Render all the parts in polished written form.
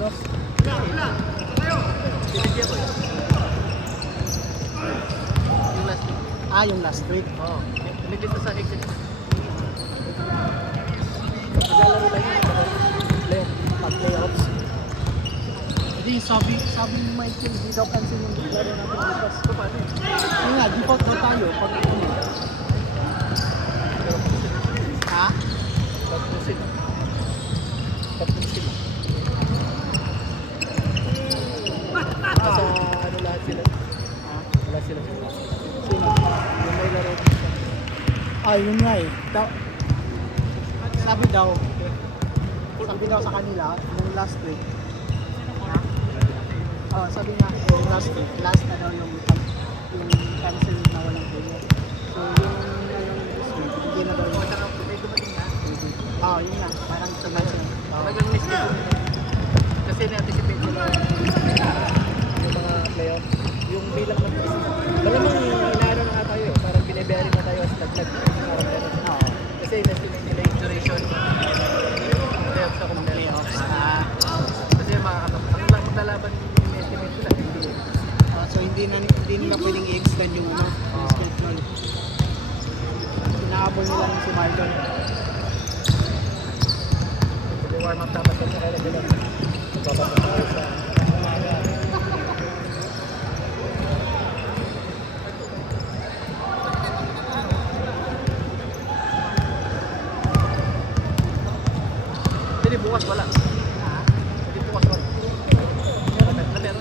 Pinos. Binigyan ko yun. Yung last week. Yung last week. Oo. Nag-lista sa exit. Maglalaro lang yun. Pag-playoffs. Hindi, sabi ni Michael, hindi daw pansin yung laro natin bukas. So, paano yun? Yun nga, default daw tayo pag ano. Ha? Pag-pusin. Pag-pusin. Nasa ano lahat sila. Wala sila. Sino? Yung may laro. Yun nga eh. Sabi daw sa kanila, yung last week. Sabi nga, yung last week, last na daw yung cancel na walang player. So, yung this week, hindi na daw yung... May dumating na. Yun nga, parang sabay siya. Talagang mistake. Kasi na-anticipate nila yung mga playoff. Yung bilang ng malamang inaano na nga tayo eh. Parang biniberi na tayo as naglag. Parang gano'n. Kasi na-estimate nila yung duration. Playoffs ako ng playoffs. Kasi makakatapos. Ang maglalaban yung estimate sila. Hindi. So, hindi nila pwedeng i-extend yung schedule. Inaabol nila yung si Marlon. Warm up dapat sa kailan nila. Bababa tayo sa Hindi bukas wala. Hindi bukas wala. Meron.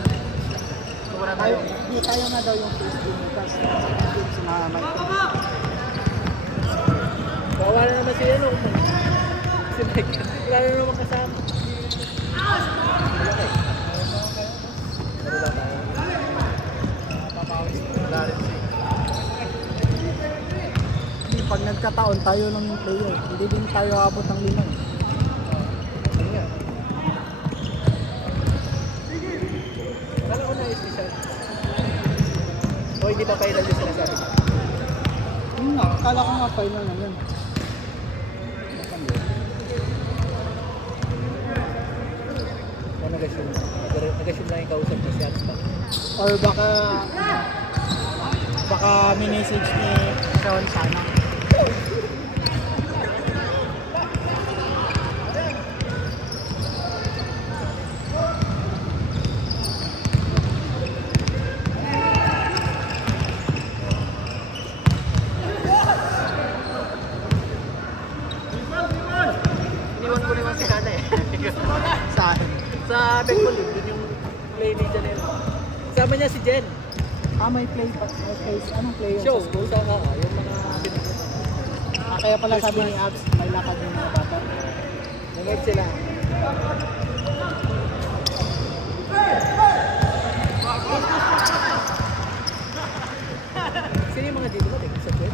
So wala tayo. Hindi tayo na daw yung first game bukas. Second game si Michael. Bawa na naman si ano. Si Mike. Wala na naman kasama. Wala rin siya. Hindi, pag nagkataon, tayo lang yung player. Hindi din tayo abot ng 5. Yun nga. Kala ko na-special. O hindi pa final yung sinasabi. Yun nga, akala ko nga final na yun. Nag-assume lang yung kausap ko si Atspa. Or baka minessage ni Sean sana. Iniwan ko naman si Kana eh. Saan? Sa Bengkol yun yung play ni Janelle. Kasama niya si Jen. May play pa. Okay, anong play yun Show, sa school? sa yung mga Kaya pala sabi ni Abs, may lakad yung mga bata. nag-guide sila. Sino yung mga dito ba? Sa Jen?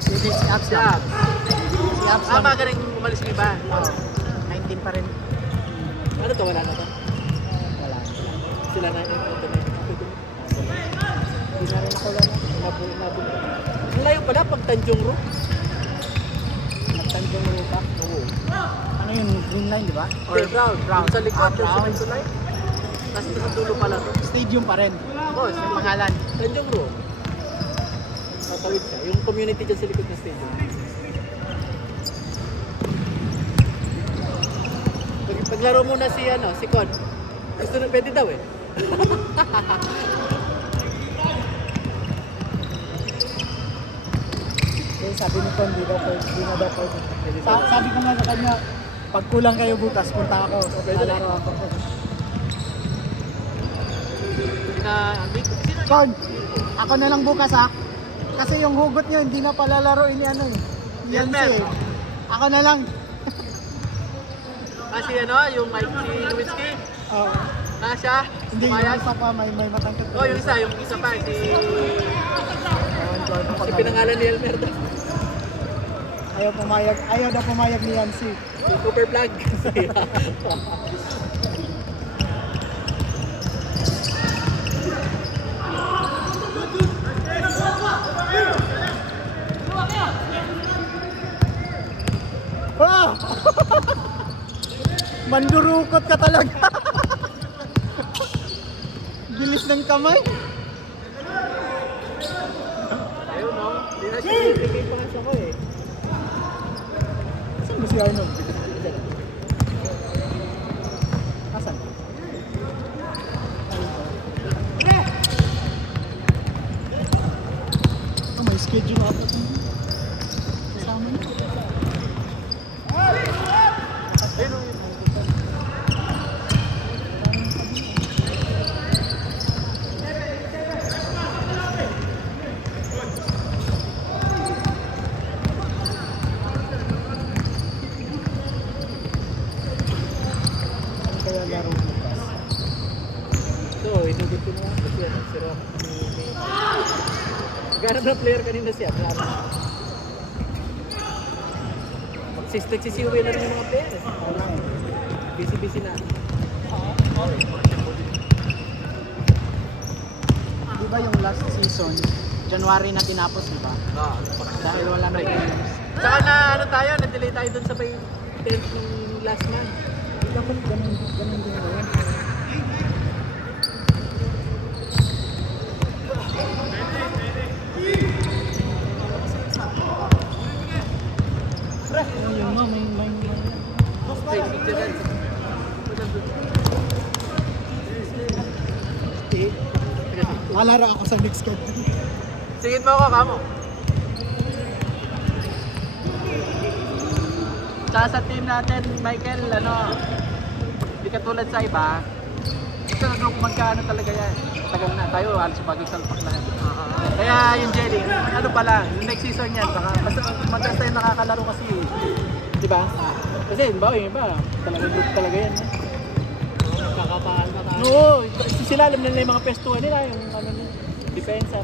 Si Abs lang. Si Abs lang. Magaling umalis yung iba. 19 pa rin. Ano to? Wala na to? Wala. Sila na ito na. Hindi na rin ako lang. Ang layo pala pag Tanjong Ro. Nagtanjong lupa. Oo. Ano yun? Green line, di ba? Or brown. Brown. Sa likod, sa Brown. cement line. Tapos sa dulo pala to. Stadium pa rin. Boss, Ang pangalan. Tanjong Ro. Tatawid siya. Yung community dyan sa likod ng stadium. Paglaro muna si si Con. Gusto na pwede daw eh. Kaya sabi ni Con, di na daw pwede. Sabi ko nga sa kanya, pag kulang kayo bukas, punta ako. Pwede na. Lalaro ako. Sino Con, ako na lang bukas ha. Kasi yung hugot nyo, hindi na palalaroin ni ano eh. Yan Elmer. si Ako na lang. si yung Mike, si Lewinsky. Oo. Siya. Hindi, yung Pumayag. isa pa, may matangkad pa. Yung isa pa, si Si pinangalan ni Elmer daw. Ayaw daw pumayag ni Yancy. Yung Cooper Plug. Ah! Mandurukot ka talaga. Bilis ng kamay. Ayun no, hindi na siya ibigay pa nga ko eh. Saan ba si Arnold? Asan? Oh, may schedule ata ito. Kasama niya. Ayun no, Ano kaya laro bukas? so, inugit ko naman kasi ano, si Ron. Naghanap na player kanina siya. Magsistik si Siwe na rin yung mga player. Busy-busy na. Di ba yung last season, January na tinapos, di ba? Dahil wala na games. Saka na ano tayo, na-delay tayo dun sa may 10th nung last month. Dapat ganun din gawin. Ayun nga, may Hey, Switzerland. Alara ako sa next card. Singit mo ako, kamo. Tsaka sa team natin, Michael, ano, di katulad sa iba, ito na magkano talaga yan. Tagal na, tayo halos bagong salpak lahat. Kaya yung Jelly, ano pa lang, yung next season yan, baka basta magkasta yung nakakalaro kasi, di ba? Kasi, yung iba, talaga group talaga yan. Kakapaan na tayo. Oo, sila alam nila yung mga pestuhan nila, yung ano, depensa.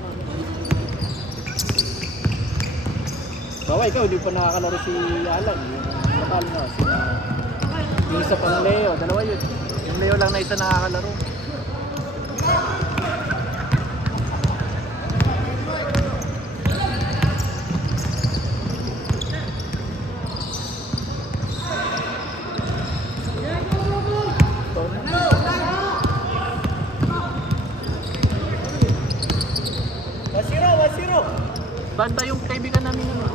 Bawa, ikaw, hindi pa nakakalaro si Alan. Yung lokal mo, yung isa pang Leo, dalawa yun. Yung Leo lang na isa nakakalaro. Banda yung kaibigan namin yun.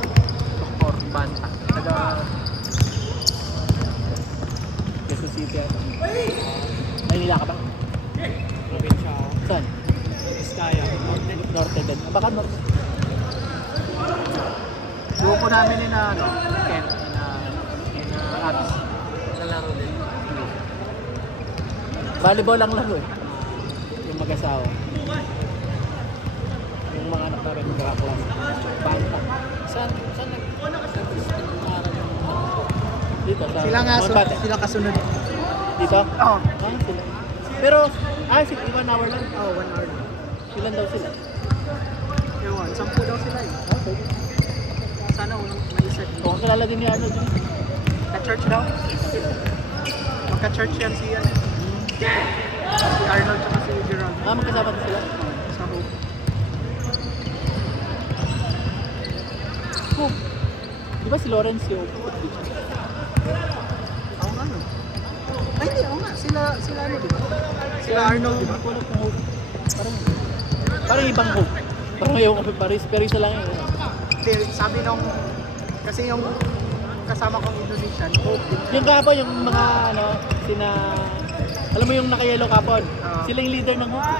Doktor Banta. Taga Quezon City. Maynila ka ba? Probinsya ako. Saan? Iskaya. Norte din. Baka Norte. Grupo namin ni na ano, Ken, na Abs. Nalaro din. Volleyball lang laro eh. Yung mag-asawa. Yung mga anak namin magkakaklas. Banta. Saan Dito sa Sila nga, Monbate. sila kasunod. Dito? Oo. Ah, sila. Pero, sila, 1 hour lang. Oo, 1 hour. Ilan daw sila? Ewan, 10 daw sila eh. Okay. Sana unang maiset. Kung kilala din ni Arnold yun. Ka-church daw? Magka-church yan si ano. Si Arnold tsaka si Gerald. Magkasama din sila. Sa Hope. Oh. Di ba si Lawrence yung Oo nga no. Ay hindi, oo nga. Sila ano diba? Sila Arnold diba? Wala pong hope. Parang ibang hope. Parang yung Paris, pero isa lang yun. Hindi, sabi nung, kasi yung kasama kong Indonesian, Hope din. Yung kapon, yung mga alam mo yung naka-yellow kapon, sila yung leader ng hope.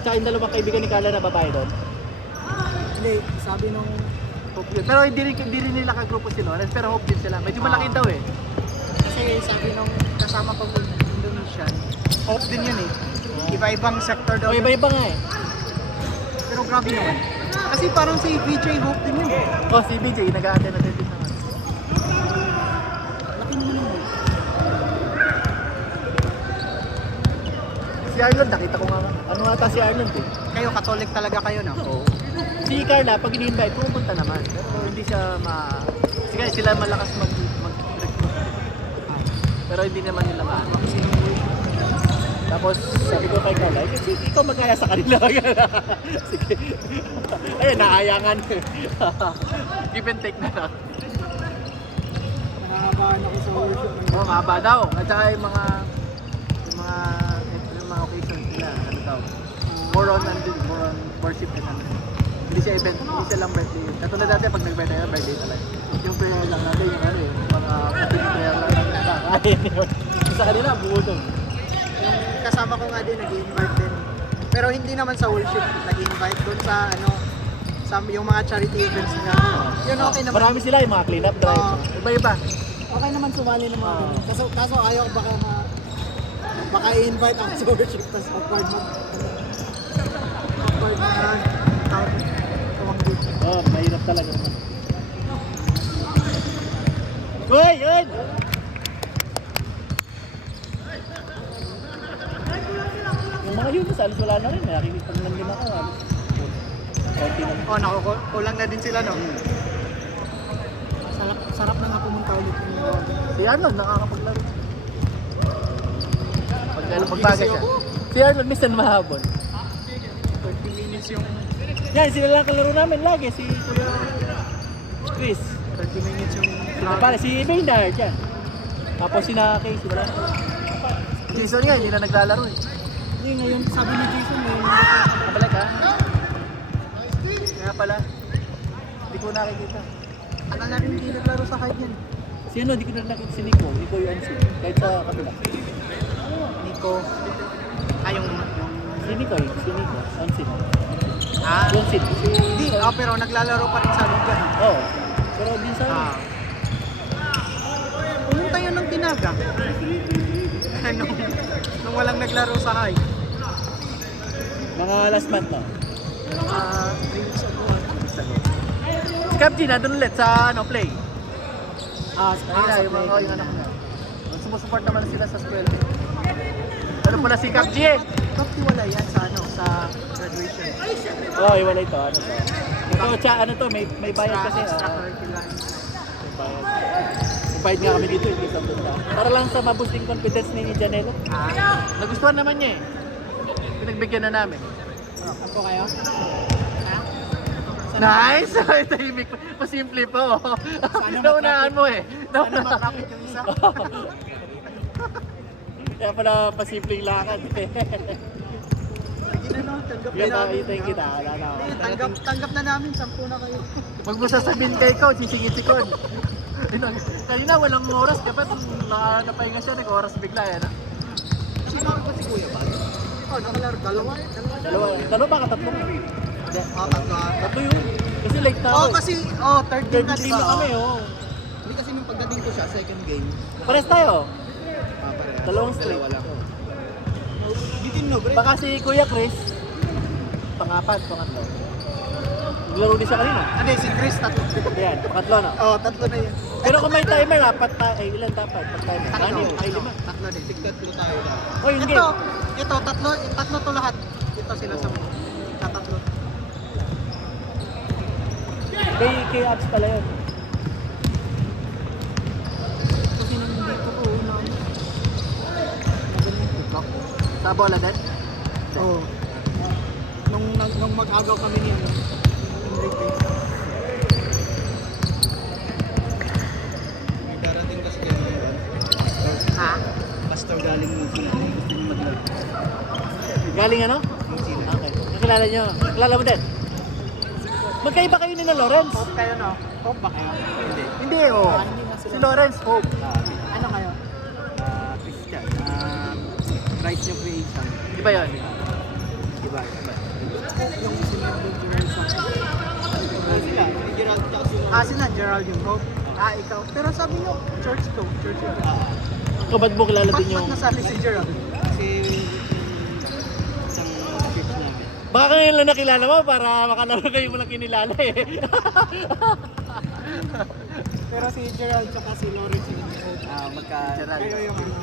Tsaka yung dalawang kaibigan ni Carla na babae doon. Hindi, sabi nung, Hope yun. Pero hindi rin nila kagrupo si Lawrence, pero hope din sila. Medyo malaki daw eh. kasi sabi nung kasama kong Indonesian, Hope din yun eh. Iba-ibang sector daw. O iba-iba nga eh. Pero grabe naman. Kasi parang si VJ Hope din yun eh. O si BJ, nag-a-attend na din naman. Laki naman yung Hope. Si Arnold, nakita ko nga. Ano ata si Arnold eh. Kayo, Catholic talaga kayo, no? Oo. Si Carla, pag ini-invite, pumunta naman. Pero hindi siya Sige, sila malakas mag-recruit. Pero hindi naman nila maano. Tapos sabi ko kay Carla, kasi ikaw mag-aya sa kanila. Sige. Ayun, naayangan. Give and take na lang. Mahabaan ako sa worship. Oh, mahaba daw. At saka yung mga occasions nila, ano daw. More on worship and ano. Hindi siya event, hindi siya lang birthday. Katulad dati pag nag-birthday na, birthday talaga. Yung prayer lang natin, yung ano yung mga kapit prayer lang natin kakain. Sa kanila, butong. Yung kasama ko nga din, nag-invite din. Pero hindi naman sa worship, nag-invite doon sa ano, sa yung mga charity events nila. Yun okay naman. Marami sila yung mga clean-up drive. Iba-iba. Okay naman sumali ng mga ganun. Kaso ayaw ko baka i-invite ako sa worship tapos awkward na tawag Oh, mahirap talaga naman. Uy! Yun! Yung mga yun, alos wala na rin. Nakikita lang din ako. Konti lang. Oh, nakukulang na din sila, no? Sarap na nga pumunta ulit. Si Arnold, nakakapaglaro. Pagbaga siya. Si Arnold, minsan mahabol. 20 minutes yung... Yan, sila lang kalaro namin lagi. Si Kuya Chris. 30 minutes yung... Para si Maynard yan. Tapos si Casey, wala na. Jason nga, hindi na naglalaro eh. Hindi, ngayon sabi ni Jason, ngayon... Kabalik ha? Kaya pala. Hindi ko nakikita. Ano na rin hindi naglaro sa height yan? Si ano, hindi ko na nakikita si Nico yung NC. Kahit sa kabila. Nico. Yung... Si Nico, NC. Ah? Yung Sid. Hindi, pero naglalaro pa rin sa liga. Oo. Pero din sa ano. Pumunta yun ng Tinaga. nung walang naglaro sa height. Mga last month na. 3 weeks ago. Si Cap G nandun ulit sa ano, play. Sa Yung mga yung anak niya. Sumusupport naman sila sa school. Ano pala si Cap G eh? Wala yan sa ano, sa graduation. Oo, iwala ito. Ano to? Ito, ano to, may bayad kasi. Extracurricular. May bayad. May bayad nga kami dito, hindi sa punta. Para lang sa ma-boosting confidence ni Janelo. Nagustuhan naman niya eh. Pinagbigyan na namin. Ako kayo? Nice! Tahimik pa. Pasimple po. Naunahan mo eh. Sana maprofit yung isa. Kaya pala pasimpleng lakad eh. Sige na no, tanggap na Yan, namin. nakitayin kita. Wala na ako. Tanggap na namin, 10 na kayo. Huwag mo sasabihin kay ikaw, sisingit-ikon. Kanina walang oras, dapat napahinga siya, nag-oras bigla yan. Sino ba si Kuya ba? Oh, nakalaro. Dalawa ba ka tatlo? Tatlo yun. Kasi late na ako. Oh, kasi, 13 na 13 na kami, oh. Hindi kasi nung pagdating ko siya, second game. Pares tayo. Pareha. Dalawang straight. Dalawa lang. Di din no, bre. Baka si Kuya Chris, pangatlo. Naglaro din siya kanina. Ano si Chris, tatlo. Yan, pangatlo na. Tatlo na yun. Pero kung may timer, ilan dapat? Pag timer? Tatlo. 5. Tatlo din. Tatlo tayo na. Oh, yung game. Ito, tatlo to lahat. Ito sila sa mga. Tatlo. Kay Abs pala yun. Kasi nandito ko, Sa bola din? Oo. Nung mag-agaw kami niya, Enrique. May darating kasi kayo ngayon. Ha? Pastor galing New Zealand. Gusto niyo maglaro. Galing ano? New Zealand. Okay. Nakilala nyo? Nakilala mo din? Magkaiba kayo ni na Lawrence? Hope kayo, no? Hope ba kayo? Hindi. Hindi, oh. Hindi na sila. Si Lawrence, Hope. Ano kayo? Christian. Christ yung creation. Iba yun. Diba? Yung sinabi Gerald sa... Sila, ni Gerald tsaka sila. Sila Gerald yung Hope. Ikaw. Pero sabi nyo, church ko. Church ko. Kabad mo kilala din Ba't yung... nasabi si Gerald? Kasi isang church namin. Baka ngayon lang nakilala mo para makalaro kayo mo lang kinilala eh. Pero si Gerald tsaka si Lawrence yung Hope. Gerald. Kayo yung ano.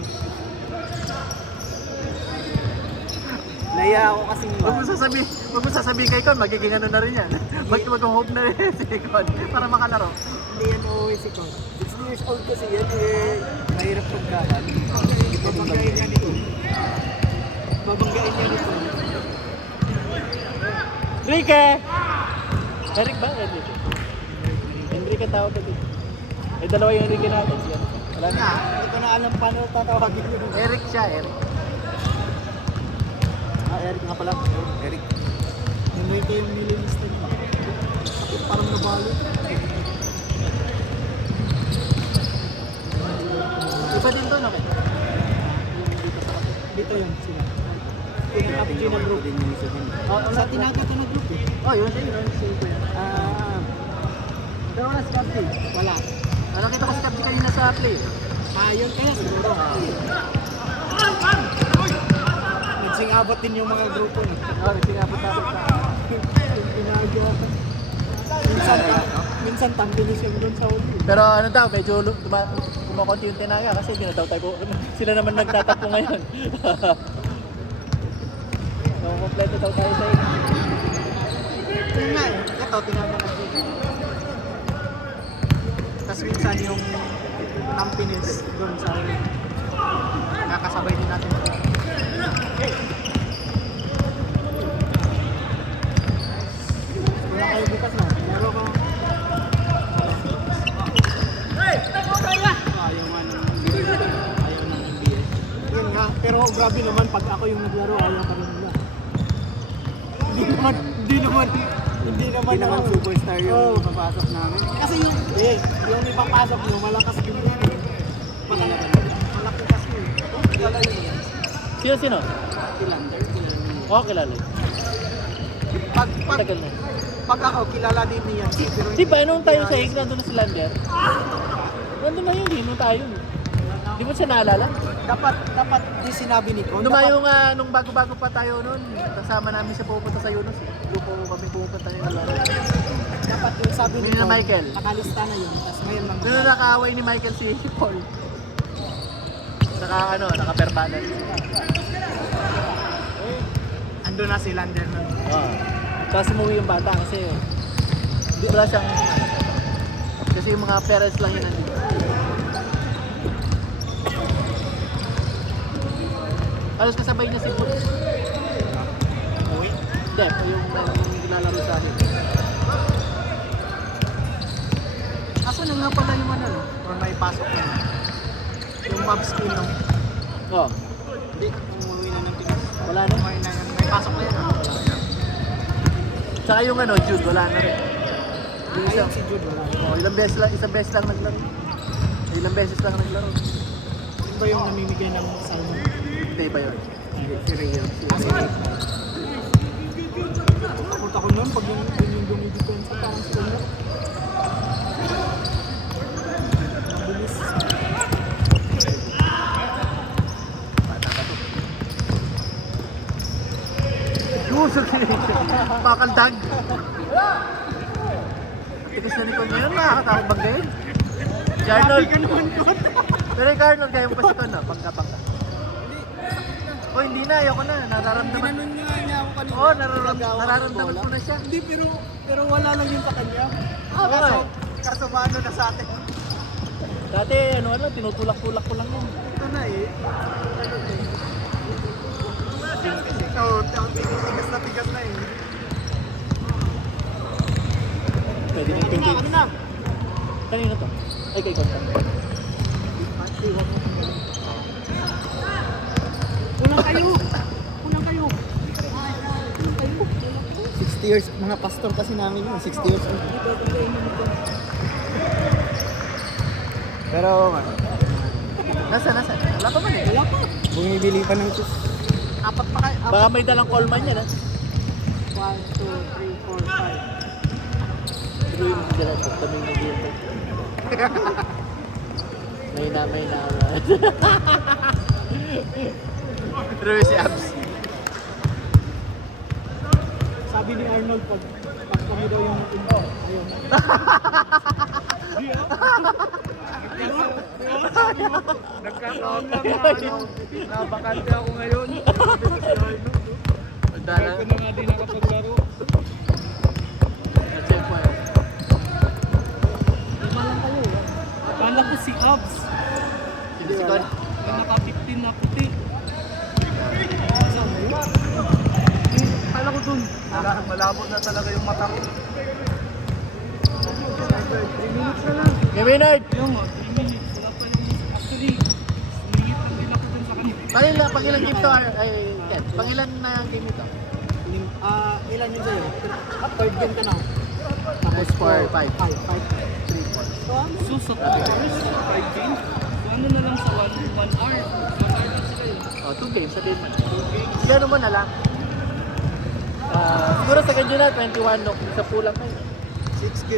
Naiya ako kasi Huwag mo sasabihin kay Con, magiging ano na rin yan. Mag-hope na rin si Con para makalaro. Hindi yan uuwi si Con. 6 years old kasi yan mahirap pagkakan. Babanggain niya nito. Babanggain niya nito. Enrique! Eric ba? Enrique. Enrique tawag ka din. dalawa yung Enrique natin. Siya. Wala na. Hindi ko na alam paano tatawagin yun. Eric siya, Eric. Eric nga pala. Eric. Enrique yung nililista niya. Parang nabalo. Iba din to, no? Dito yun sila. Tinatapos yun na group. Sa tinagat na group eh. Oh, yun din. Same ko yan. Pero wala si Capti. Wala. Ano kita ko si Capti kanina sa play? Yun kaya siguro. Nagsing-abot din yung mga grupo na. Oo, nagsingabot-abot sa... Minsan tampilis yung doon sa uli. Pero ano daw, medyo kumakonti yung tinaga kasi hindi na daw tayo, sila naman nagtatakbo ngayon. So, kompleto daw tayo sa inyo. Yun nga eh. Ito, tinaga na dito. Tapos minsan yung tampilis doon sa uli. Nakakasabay din natin. Wala kayo bukas na. Meron ka. Yun nga, pero grabe naman pag ako yung naglaro, ayaw pa rin nila. Hindi naman superstar yung papasok namin. Kasi yung ipapasok nyo, malakas yung malaki kasi yun. Kilala yun yan. Sino? Kilander. Oo, kilala. Tagal na. Pag ako, kilala din niyan. Pero Di ba, nung tayo sa Hig, nandun na si Lander? Nandun na yun, nung tayo. Di mo siya naalala? dapat di sinabi ni Con. Lumayo nga nung bago-bago pa tayo nun, kasama namin siya pupunta sa Yunus. Grupo kami pupunta yung laro. Dapat yung sabi ni Yun na Con, Michael. nakalista na yun. Tapos ngayon lang. Nung nakaaway ni Michael si Paul. Naka-perbanan. Ando na si Lander nun. Oo. Tapos umuwi yung bata kasi wala siyang kasi yung mga parents lang yun nandito. Alos kasabay niya si Paul. Uwi? Hindi, yung naglalaro sa akin. Aso na nga pala yung ano, or may pasok na. Yung mob skill no? Oo. Hindi, umuwi na ng Pinas. Wala na. Umuwi na yan. May pasok na yan. Tsaka yung Jude, wala na rin. Yung Ayun si Jude, wala. isang beses lang naglaro. Ilang beses lang naglaro. Yun ba yung namimigay ng salmon? Hindi ba yun? Si Rio. Takot ako nun pag yung dumidipon sa parang sila. Mabilis. Yusuf Pakaldag. Tigas na ni Con ngayon, nakakatakot bang gayon? Si Arnold. Pero yung Arnold, kaya mo pa si Con, no? Pangka. Oh, hindi na, ayoko na. Nararamdaman. Ginanon niya ako kanina. Oo, nararamdaman ko na siya. Hindi, pero wala lang yun sa kanya. Oo, Kaso maano na sa atin. dati, tinutulak-tulak ko lang yun. Ito na eh. Oo, tigas na eh. Pwede na yung Ano na? Kanina to? Ay, kay Con. Kulang kayo! 60 years, mga pastor kasi namin yun. 60 years old. Pero, Nasaan? Wala pa man eh. Wala pa. bumibili pa ng sus. Apat pa kayo. Baka may dalang callman yan, ha? 1, 2, 3, 4, 5. Pero yung dala sa tabing na dito. May na. Pero si Abs. Sabi ni Arnold pag kami daw yung indo. Ayun. Nagkataon lang na nabakante ako ngayon. Dala. na nga din nakapaglaro. Check po eh. Lima lang kayo. Akala ko si Abs. Hindi si Con. Na naka-15 na puti. Akala ko dun. Malabo na talaga yung mata ko. Game Maynard! Pangilang game to? Ay, Ken, pangilan na ang game ito? Ilan yun sa'yo? Third game ka na. Tapos 4, 5. 5. 3, 4. So sa first 5 games, so ano na lang sa 1 hour? 1 hour lang sila eh. Oh, 2 games, sabihin mo na. Siguro mo na lang. Siguro sa ganyan na, 21 no, sa pulang kayo. 6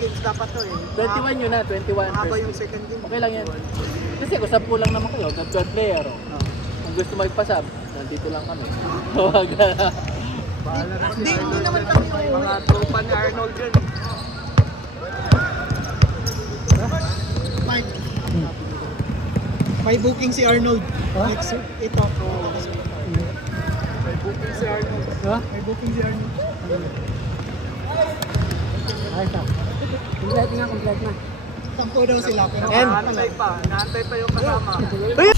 games dapat to eh. 21 yun na, 21 Mahaba first yung game. second game. Okay lang yan. Kasi kung 10 lang naman kayo, 12 player. Oh. Kung gusto magpasab, nandito lang kami. Hindi naman kami yung Mga tropa ni Arnold yun. Mike. May booking si Arnold. Next ito. May booking si Arnold. May booking si Arnold. Complete na. Sampo daw sila pero And- Naantay pa yung kasama. Uy!